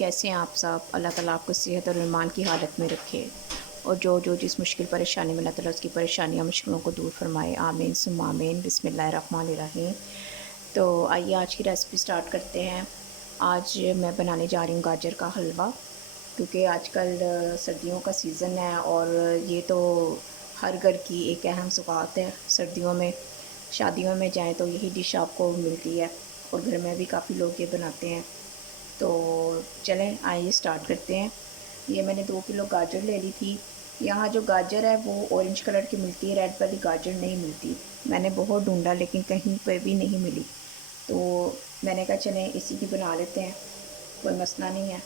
کیسے ہیں آپ صاحب؟ اللہ تعالیٰ آپ کو صحت اور ایمان کی حالت میں رکھے، اور جو جس مشکل پریشانی میں اللہ تعالیٰ اس کی پریشانیاں مشکلوں کو دور فرمائے، آمین ثم آمین۔ بسم اللہ الرحمن الرحیم۔ تو آئیے آج کی ریسپی سٹارٹ کرتے ہیں۔ آج میں بنانے جا رہی ہوں گاجر کا حلوہ، کیونکہ آج کل سردیوں کا سیزن ہے اور یہ تو ہر گھر کی ایک اہم سوغات ہے۔ سردیوں میں شادیوں میں جائیں تو یہی ڈش آپ کو ملتی ہے، اور گھر میں بھی کافی لوگ یہ بناتے ہیں۔ تو چلیں آئیے سٹارٹ کرتے ہیں۔ یہ میں نے 2 کلو گاجر لے لی تھی۔ یہاں جو گاجر ہے وہ اورنج کلر کی ملتی ہے، ریڈ والی گاجر نہیں ملتی۔ میں نے بہت ڈھونڈا لیکن کہیں پہ بھی نہیں ملی، تو میں نے کہا چلیں اسی کی بنا لیتے ہیں، کوئی مسئلہ نہیں ہے۔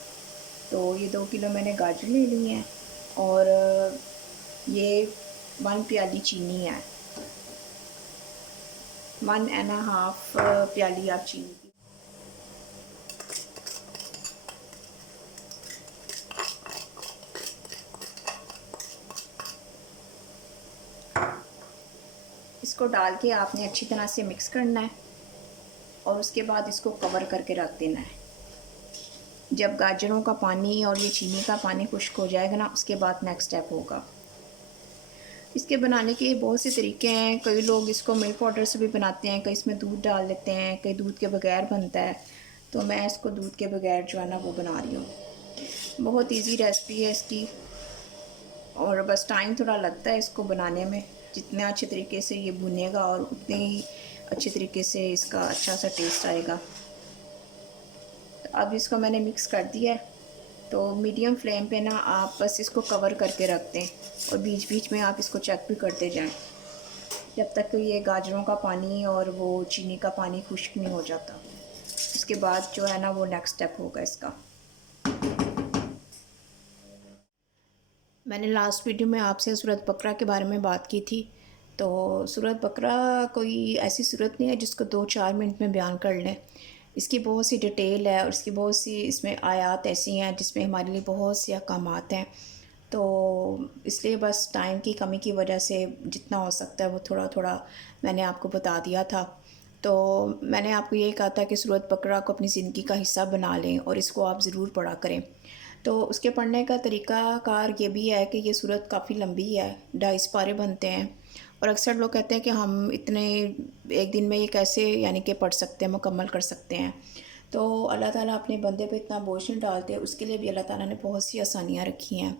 تو یہ 2 کلو میں نے گاجر لے لی ہیں، اور یہ 1 پیالی چینی ہے، 1.5 پیالی آپ چینی کی۔ اس کو ڈال کے آپ نے اچھی طرح سے مکس کرنا ہے، اور اس کے بعد اس کو کور کر کے رکھ دینا ہے۔ جب گاجروں کا پانی اور یہ چینی کا پانی خشک ہو جائے گا نا، اس کے بعد نیکسٹ سٹیپ ہوگا۔ اس کے بنانے کے بہت سے طریقے ہیں۔ کئی لوگ اس کو ملک پاؤڈر سے بھی بناتے ہیں، کئی اس میں دودھ ڈال لیتے ہیں، کئی دودھ کے بغیر بنتا ہے۔ تو میں اس کو دودھ کے بغیر جو ہے نا وہ بنا رہی ہوں۔ بہت ایزی ریسپی ہے اس کی، اور بس ٹائم تھوڑا لگتا ہے اس کو بنانے میں۔ جتنا اچھے طریقے سے یہ بھنے گا اور اتنے ہی اچھے طریقے سے اس کا اچھا سا ٹیسٹ آئے گا۔ اب اس کو میں نے مکس کر دیا ہے، تو میڈیم فلیم پہ نا آپ بس اس کو کور کر کے رکھ دیں، اور بیچ بیچ میں آپ اس کو چیک بھی کرتے جائیں جب تک کہ یہ گاجروں کا پانی اور وہ چینی کا پانی خشک نہیں ہو جاتا۔ اس کے بعد جو ہے نا وہ نیکسٹ سٹیپ ہوگا اس کا۔ میں نے لاسٹ ویڈیو میں آپ سے سورۃ بقرہ کے بارے میں بات کی تھی، تو سورۃ بقرہ کوئی ایسی سورت نہیں ہے جس کو 2-4 منٹ میں بیان کر لیں۔ اس کی بہت سی ڈیٹیل ہے، اور اس کی بہت سی اس میں آیات ایسی ہیں جس میں ہمارے لیے بہت سے احکامات ہیں۔ تو اس لیے بس ٹائم کی کمی کی وجہ سے جتنا ہو سکتا ہے وہ تھوڑا تھوڑا میں نے آپ کو بتا دیا تھا۔ تو میں نے آپ کو یہ کہا تھا کہ سورۃ بقرہ کو اپنی زندگی کا حصہ بنا لیں، اور اس کو آپ ضرور پڑھا کریں۔ تو اس کے پڑھنے کا طریقہ کار یہ بھی ہے کہ یہ سورت کافی لمبی ہے، 2.5 پارے بنتے ہیں، اور اکثر لوگ کہتے ہیں کہ ہم اتنے ایک دن میں یہ کیسے یعنی کہ پڑھ سکتے ہیں، مکمل کر سکتے ہیں۔ تو اللہ تعالیٰ اپنے بندے پہ اتنا بوجھ نہیں ڈالتے، اس کے لیے بھی اللہ تعالیٰ نے بہت سی آسانیاں رکھی ہیں۔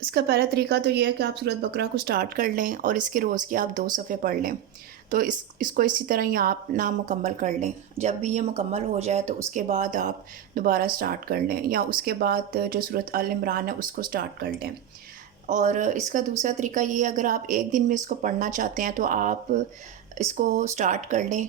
اس کا پہلا طریقہ تو یہ ہے کہ آپ سورۃ بقرہ کو سٹارٹ کر لیں، اور اس کے روز کی آپ 2 صفحے پڑھ لیں۔ تو اس کو اسی طرح ہی آپ مکمل کر لیں۔ جب بھی یہ مکمل ہو جائے تو اس کے بعد آپ دوبارہ سٹارٹ کر لیں، یا اس کے بعد جو سورۃ آل عمران ہے اس کو سٹارٹ کر لیں۔ اور اس کا دوسرا طریقہ یہ ہے، اگر آپ ایک دن میں اس کو پڑھنا چاہتے ہیں تو آپ اس کو سٹارٹ کر لیں،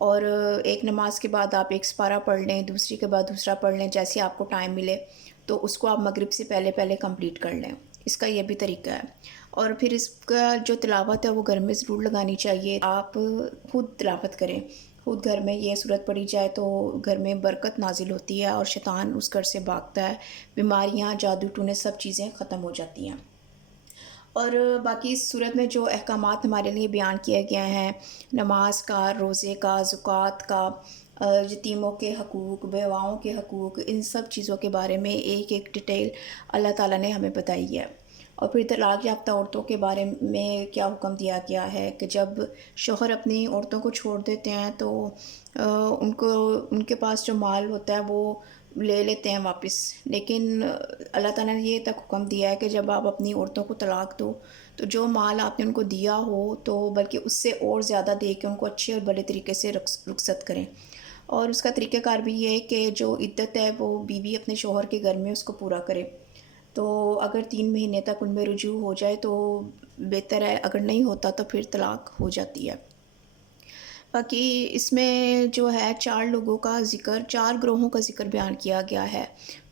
اور ایک نماز کے بعد آپ ایک سپارہ پڑھ لیں، دوسری کے بعد دوسرا پڑھ لیں، جیسے آپ کو ٹائم ملے، تو اس کو آپ مغرب سے پہلے کمپلیٹ کر لیں۔ اس کا یہ بھی طریقہ ہے۔ اور پھر اس کا جو تلاوت ہے وہ گھر میں ضرور لگانی چاہیے۔ آپ خود تلاوت کریں، خود گھر میں یہ صورت پڑھی جائے تو گھر میں برکت نازل ہوتی ہے، اور شیطان اس گھر سے بھاگتا ہے، بیماریاں، جادو ٹونے سب چیزیں ختم ہو جاتی ہیں۔ اور باقی اس صورت میں جو احکامات ہمارے لیے بیان کیے گئے ہیں، نماز کا، روزے کا، زکوٰۃ کا، یتیموں کے حقوق، بیواؤں کے حقوق، ان سب چیزوں کے بارے میں ایک ایک ڈیٹیل اللہ تعالیٰ نے ہمیں بتائی ہے۔ اور پھر طلاق یافتہ عورتوں کے بارے میں کیا حکم دیا گیا ہے کہ جب شوہر اپنی عورتوں کو چھوڑ دیتے ہیں تو ان کے پاس جو مال ہوتا ہے وہ لے لیتے ہیں واپس، لیکن اللہ تعالیٰ نے یہ تک حکم دیا ہے کہ جب آپ اپنی عورتوں کو طلاق دو تو جو مال آپ نے ان کو دیا ہو تو بلکہ اس سے اور زیادہ دے کے ان کو اچھے اور بڑے طریقے سے رخصت کریں۔ اور اس کا طریقہ کار بھی یہ ہے کہ جو عدت ہے وہ بیوی اپنے شوہر کے گھر میں اس کو پورا کرے۔ تو اگر 3 مہینے تک ان میں رجوع ہو جائے تو بہتر ہے، اگر نہیں ہوتا تو پھر طلاق ہو جاتی ہے۔ باقی اس میں جو ہے 4 لوگوں کا ذکر، 4 گروہوں کا ذکر بیان کیا گیا ہے: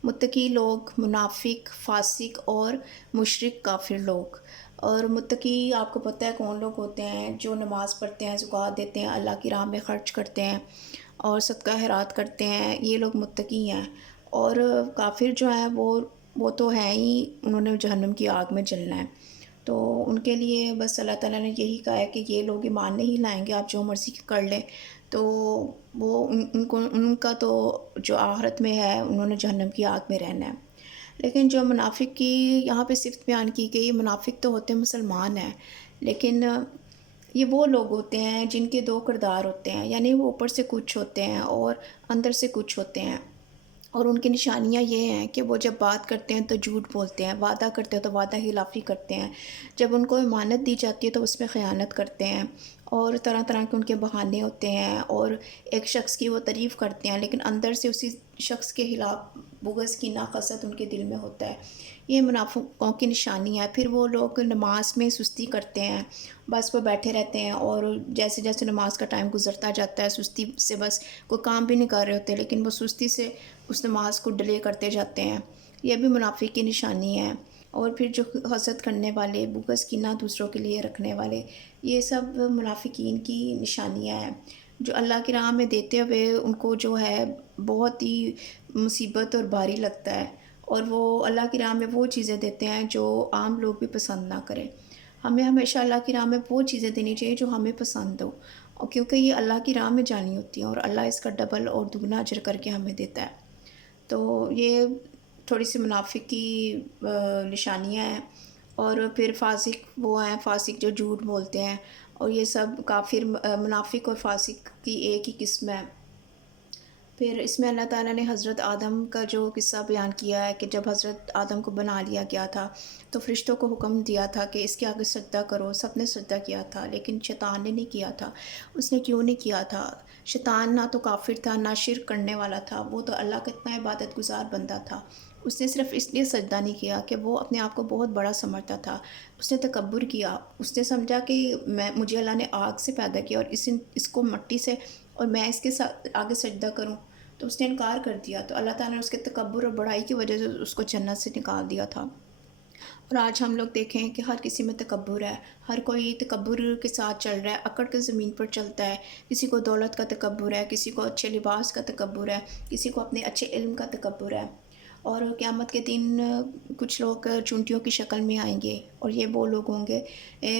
متقی لوگ، منافق، فاسق اور مشرک کافر لوگ۔ اور متقی آپ کو پتہ ہے کون لوگ ہوتے ہیں؟ جو نماز پڑھتے ہیں، زکوٰۃ دیتے ہیں، اللہ کی راہ میں خرچ کرتے ہیں اور صدقہ خیرات کرتے ہیں، یہ لوگ متقی ہیں۔ اور کافر جو ہیں وہ تو ہیں ہی، انہوں نے جہنم کی آگ میں جلنا ہے۔ تو ان کے لیے بس اللہ تعالیٰ نے یہی کہا ہے کہ یہ لوگ ایمان نہیں لائیں گے، آپ جو مرضی کر لیں، تو وہ ان کو ان کا تو جو آخرت میں ہے انہوں نے جہنم کی آگ میں رہنا ہے۔ لیکن جو منافق کی یہاں پہ صفت بیان کی گئی، منافق تو ہوتے ہیں مسلمان ہیں، لیکن یہ وہ لوگ ہوتے ہیں جن کے دو کردار ہوتے ہیں، یعنی وہ اوپر سے کچھ ہوتے ہیں اور اندر سے کچھ ہوتے ہیں۔ اور ان کی نشانیاں یہ ہیں کہ وہ جب بات کرتے ہیں تو جھوٹ بولتے ہیں، وعدہ کرتے ہیں تو وعدہ خلافی کرتے ہیں، جب ان کو امانت دی جاتی ہے تو اس میں خیانت کرتے ہیں، اور طرح طرح کے ان کے بہانے ہوتے ہیں، اور ایک شخص کی وہ تعریف کرتے ہیں لیکن اندر سے اسی شخص کے خلاف بغض کی حسد ان کے دل میں ہوتا ہے۔ یہ منافقوں کی نشانی ہے۔ پھر وہ لوگ نماز میں سستی کرتے ہیں، بس وہ بیٹھے رہتے ہیں، اور جیسے جیسے نماز کا ٹائم گزرتا جاتا ہے سستی سے بس کوئی کام بھی نہیں کر رہے ہوتے، لیکن وہ سستی سے اس نماز کو ڈیلے کرتے جاتے ہیں۔ یہ بھی منافق کی نشانی ہے۔ اور پھر جو حسد کرنے والے، بغض کینہ دوسروں کے لیے رکھنے والے، یہ سب منافقین کی نشانیاں ہیں، جو اللہ کی راہ میں دیتے ہوئے ان کو جو ہے بہت ہی مصیبت اور بھاری لگتا ہے، اور وہ اللہ کی راہ میں وہ چیزیں دیتے ہیں جو عام لوگ بھی پسند نہ کریں۔ ہمیں ہمیشہ اللہ کی راہ میں وہ چیزیں دینی چاہیے جو ہمیں پسند ہو، اور کیونکہ یہ اللہ کی راہ میں جانی ہوتی ہیں، اور اللہ اس کا ڈبل اور دگنا اجر کر کے ہمیں دیتا ہے۔ تو یہ تھوڑی سی منافق کی نشانیاں ہیں۔ اور پھر فاسق وہ ہیں، فاسق جو جھوٹ بولتے ہیں، اور یہ سب کافر، منافق اور فاسق کی ایک ہی قسم ہے۔ پھر اس میں اللہ تعالیٰ نے حضرت آدم کا جو قصہ بیان کیا ہے کہ جب حضرت آدم کو بنا لیا گیا تھا تو فرشتوں کو حکم دیا تھا کہ اس کے آگے سجدہ کرو، سب نے سجدہ کیا تھا، لیکن شیطان نے نہیں کیا تھا۔ اس نے کیوں نہیں کیا تھا؟ شیطان نہ تو کافر تھا، نہ شرک کرنے والا تھا، وہ تو اللہ کا اتنا عبادت گزار بندہ تھا۔ اس نے صرف اس لیے سجدہ نہیں کیا کہ وہ اپنے آپ کو بہت بڑا سمجھتا تھا۔ اس نے تکبر کیا، اس نے سمجھا کہ مجھے اللہ نے آگ سے پیدا کیا اور اس کو مٹی سے، اور میں اس کے ساتھ آگے سجدہ کروں، تو اس نے انکار کر دیا۔ تو اللہ تعالیٰ نے اس کے تکبر اور بڑائی کی وجہ سے اس کو جنت سے نکال دیا تھا۔ اور آج ہم لوگ دیکھیں کہ ہر کسی میں تکبر ہے، ہر کوئی تکبر کے ساتھ چل رہا ہے، اکڑ کے زمین پر چلتا ہے۔ کسی کو دولت کا تکبر ہے، کسی کو اچھے لباس کا تکبر ہے، کسی کو اپنے اچھے علم کا تکبر ہے۔ اور قیامت کے دن کچھ لوگ چونٹیوں کی شکل میں آئیں گے، اور یہ وہ لوگ ہوں گے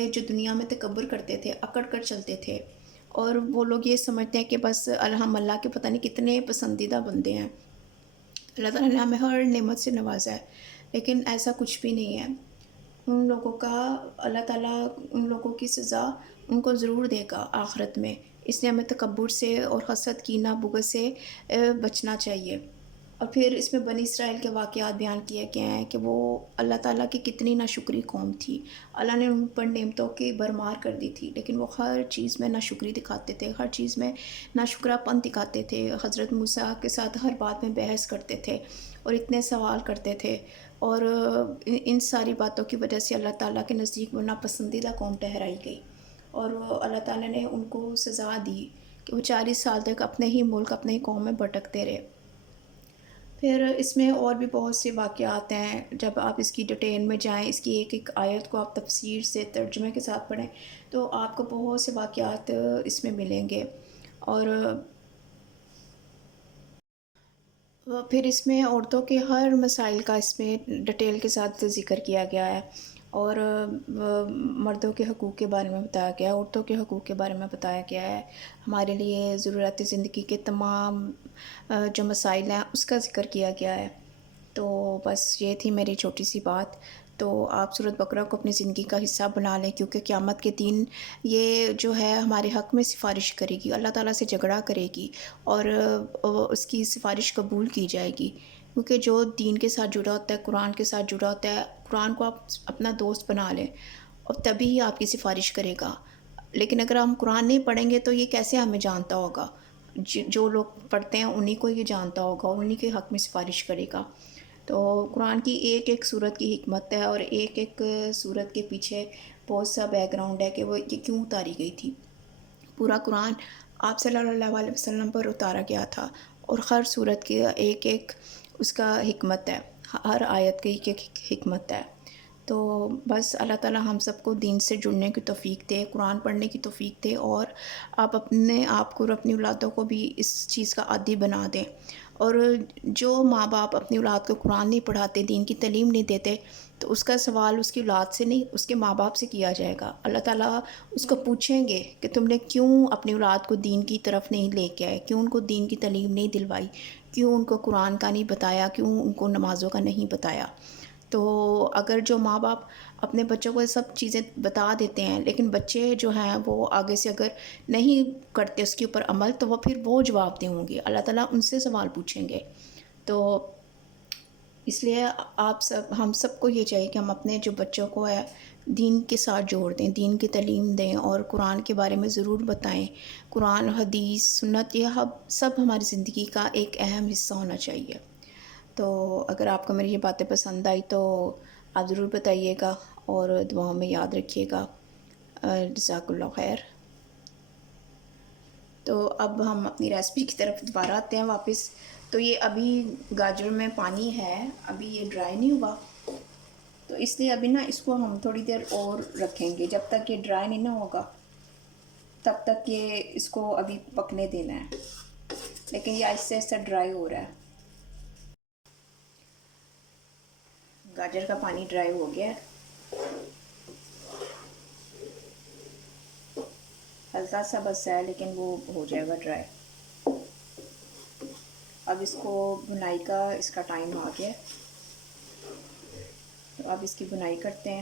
جو دنیا میں تکبر کرتے تھے، اکڑ کر چلتے تھے، اور وہ لوگ یہ سمجھتے ہیں کہ بس ہم اللہ کے پتہ نہیں کتنے پسندیدہ بندے ہیں، اللہ تعالیٰ نے ہمیں ہر نعمت سے نوازا ہے، لیکن ایسا کچھ بھی نہیں ہے۔ ان لوگوں کا اللہ تعالیٰ ان لوگوں کی سزا ان کو ضرور دے گا آخرت میں، اس لیے ہمیں تکبر سے اور حسد کینہ بغض سے بچنا چاہیے۔ اور پھر اس میں بنی اسرائیل کے واقعات بیان کیے گئے ہیں کہ وہ اللہ تعالیٰ کی کتنی ناشکری قوم تھی۔ اللہ نے ان پر نعمتوں کی بھرمار کر دی تھی، لیکن وہ ہر چیز میں ناشکری دکھاتے تھے، ہر چیز میں ناشکرا پن دکھاتے تھے، حضرت موسیٰ کے ساتھ ہر بات میں بحث کرتے تھے اور اتنے سوال کرتے تھے، اور ان ساری باتوں کی وجہ سے اللہ تعالیٰ کے نزدیک وہ ناپسندیدہ قوم ٹھہرائی گئی، اور اللہ تعالیٰ نے ان کو سزا دی کہ وہ 40 سال تک اپنے ہی ملک، اپنے ہی قوم میں بھٹکتے رہے۔ پھر اس میں اور بھی بہت سے واقعات ہیں، جب آپ اس کی ڈیٹیل میں جائیں، اس کی ایک ایک آیت کو آپ تفسیر سے ترجمے کے ساتھ پڑھیں تو آپ کو بہت سے واقعات اس میں ملیں گے۔ اور پھر اس میں عورتوں کے ہر مسائل کا اس میں ڈیٹیل کے ساتھ ذکر کیا گیا ہے، اور مردوں کے حقوق کے بارے میں بتایا گیا ہے، عورتوں کے حقوق کے بارے میں بتایا گیا ہے، ہمارے لیے ضرورت زندگی کے تمام جو مسائل ہیں اس کا ذکر کیا گیا ہے۔ تو بس یہ تھی میری چھوٹی سی بات۔ تو آپ سورۃ بقرہ کو اپنی زندگی کا حصہ بنا لیں، کیونکہ قیامت کے دن یہ جو ہے ہمارے حق میں سفارش کرے گی، اللہ تعالیٰ سے جھگڑا کرے گی، اور اس کی سفارش قبول کی جائے گی، کیونکہ جو دین کے ساتھ جڑا ہوتا ہے، قرآن کے ساتھ جڑا ہوتا ہے، قرآن کو آپ اپنا دوست بنا لیں اور تبھی ہی آپ کی سفارش کرے گا۔ لیکن اگر ہم قرآن نہیں پڑھیں گے تو یہ کیسے ہمیں جانتا ہوگا؟ جو لوگ پڑھتے ہیں انہی کو یہ جانتا ہوگا، انہی کے حق میں سفارش کرے گا۔ تو قرآن کی ایک ایک سورت کی حکمت ہے، اور ایک ایک سورت کے پیچھے بہت سا بیک گراؤنڈ ہے کہ وہ یہ کیوں اتاری گئی تھی۔ پورا قرآن آپ صلی اللہ علیہ وسلم پر اتارا گیا تھا، اور ہر سورت کی ایک ایک اس کا حکمت ہے، ہر آیت کی ایک ایک حکمت ہے۔ تو بس اللہ تعالیٰ ہم سب کو دین سے جڑنے کی توفیق دے، قرآن پڑھنے کی توفیق دے، اور آپ اپنے آپ کو اور اپنی اولادوں کو بھی اس چیز کا عادی بنا دیں۔ اور جو ماں باپ اپنی اولاد کو قرآن نہیں پڑھاتے، دین کی تعلیم نہیں دیتے، تو اس کا سوال اس کی اولاد سے نہیں، اس کے ماں باپ سے کیا جائے گا۔ اللہ تعالیٰ اس کو پوچھیں گے کہ تم نے کیوں اپنی اولاد کو دین کی طرف نہیں لے کے آئے، کیوں ان کو دین کی تعلیم نہیں دلوائی، کیوں ان کو قرآن کا نہیں بتایا، کیوں ان کو نمازوں کا نہیں بتایا۔ تو اگر جو ماں باپ اپنے بچوں کو یہ سب چیزیں بتا دیتے ہیں، لیکن بچے جو ہیں وہ آگے سے اگر نہیں کرتے اس کے اوپر عمل، تو وہ پھر وہ جواب دیں ہوں گے، اللہ تعالیٰ ان سے سوال پوچھیں گے۔ تو اس لیے ہم سب کو یہ چاہیے کہ ہم اپنے جو بچوں کو ہے دین کے ساتھ جوڑ دیں، دین کی تعلیم دیں، اور قرآن کے بارے میں ضرور بتائیں۔ قرآن، حدیث، سنت، یہ سب ہماری زندگی کا ایک اہم حصہ ہونا چاہیے۔ تو اگر آپ کو میری یہ باتیں پسند آئی تو آپ ضرور بتائیے گا، اور دعاؤں میں یاد رکھیے گا۔ جزاک اللہ خیر۔ تو اب ہم اپنی ریسپی کی طرف دوبارہ آتے ہیں واپس۔ تو یہ ابھی گاجر میں پانی ہے، ابھی یہ ڈرائی نہیں ہوا، تو اس لیے ابھی نا اس کو ہم تھوڑی دیر اور رکھیں گے، جب تک یہ ڈرائی نہیں نہ ہوگا تب تک یہ اس کو ابھی پکنے دینا ہے، لیکن یہ آہستہ آہستہ ڈرائی ہو رہا ہے۔ گاجر کا پانی ڈرائی ہو گیا ہے، ہلکا سا بس ہے لیکن وہ ہو جائے گا ڈرائی۔ اب اس کو بنائی کا اس کا ٹائم آ گیا، تو اب اس کی بنائی کرتے ہیں۔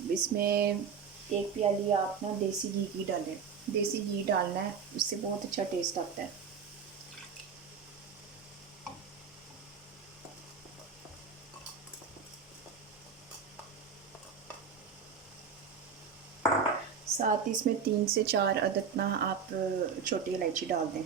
اب اس میں 1 پیالی آپ نا دیسی گھی کی ڈالیں، دیسی گھی ڈالنا ہے، اس سے بہت اچھا ٹیسٹ آتا ہے۔ ساتھ ہی اس میں 3 سے 4 عدد نا آپ چھوٹی الائچی ڈال دیں۔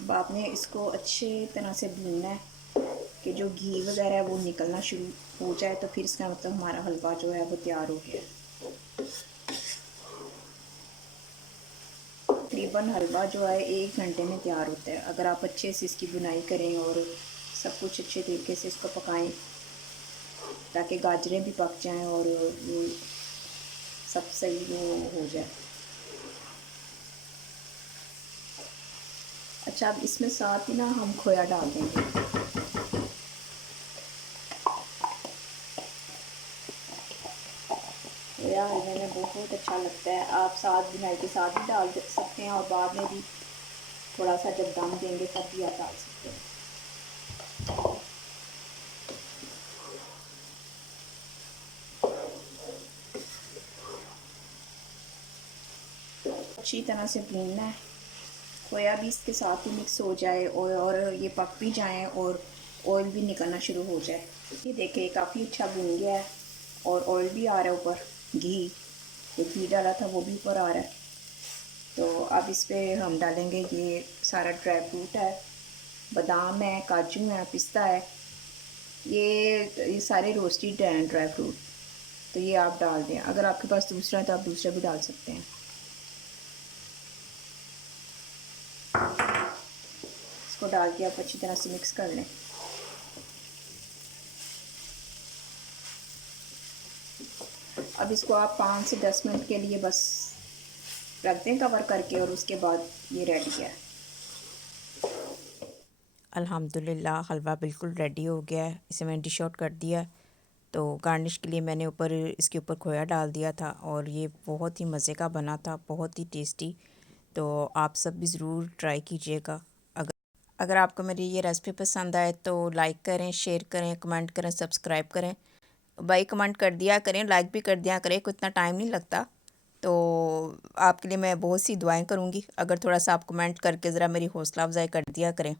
اب آپ نے اس کو اچھے طرح سے بھوننا ہے کہ جو گھی وغیرہ ہے وہ نکلنا شروع ہو جائے، تو پھر اس کا مطلب ہمارا حلوہ جو ہے وہ تیار ہو گیا۔ تقریباً حلوہ جو ہے 1 گھنٹے میں تیار ہوتا ہے، اگر آپ اچھے سے اس کی بنائی کریں اور سب کچھ اچھے طریقے سے اس کو پکائیں تاکہ گاجریں بھی پک جائیں اور وہ سب صحیح وہ ہو جائے۔ اچھا، اب اس میں ساتھ ہی نا ہم کھویا ڈال دیں گے۔ کھویا حلوے میں بہت اچھا لگتا ہے، آپ ساتھ بنائی کے ساتھ بھی ڈال سکتے ہیں، اور بعد میں بھی تھوڑا سا جب دم دیں گے تب بھی آپ ڈال سکتے ہیں۔ اچھی طرح سے بھوننا ہے، کھویا بھی اس کے ساتھ ہی مکس ہو جائے اور یہ پک بھی جائیں اور آئل بھی نکلنا شروع ہو جائے۔ یہ دیکھیں کافی اچھا بھون گیا ہے اور آئل بھی آ رہا ہے اوپر، گھی ڈالا تھا وہ بھی اوپر آ رہا ہے۔ تو اب اس پہ ہم ڈالیں گے یہ سارا ڈرائی فروٹ ہے، بادام ہے، کاجو ہے، پستہ ہے، یہ سارے روسٹیڈ ہیں ڈرائی فروٹ، تو یہ آپ ڈال دیں۔ اگر آپ کے پاس دوسرا ہے تو آپ دوسرا بھی ڈال سکتے ہیں۔ اس کو ڈال کے آپ اچھی طرح سے مکس کر لیں۔ اب اس کو آپ 5 سے 10 منٹ کے لیے بس رکھ دیں کور کر کے، اور اس کے بعد یہ ریڈی ہے۔ الحمدللہ حلوہ بالکل ریڈی ہو گیا ہے، اسے میں نے ڈش آؤٹ کر دیا۔ تو گارنش کے لیے میں نے اس کے اوپر کھویا ڈال دیا تھا، اور یہ بہت ہی مزے کا بنا تھا، بہت ہی ٹیسٹی۔ تو آپ سب بھی ضرور ٹرائی کیجیے گا۔ اگر آپ کو میری یہ ریسپی پسند آئے تو لائک کریں، شیئر کریں، کمنٹ کریں، سبسکرائب کریں۔ بھائی کمنٹ کر دیا کریں، لائک بھی کر دیا کریں، کوئی اتنا ٹائم نہیں لگتا۔ تو آپ کے لیے میں بہت سی دعائیں کروں گی اگر تھوڑا سا آپ کمنٹ کر کے ذرا میری حوصلہ افزائی کر دیا کریں۔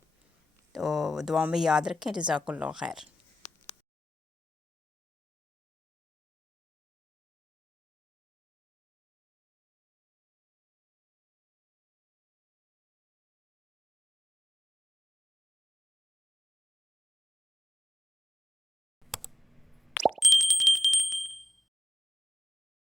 تو دعاؤں میں یاد رکھیں۔ جزاک اللہ خیر۔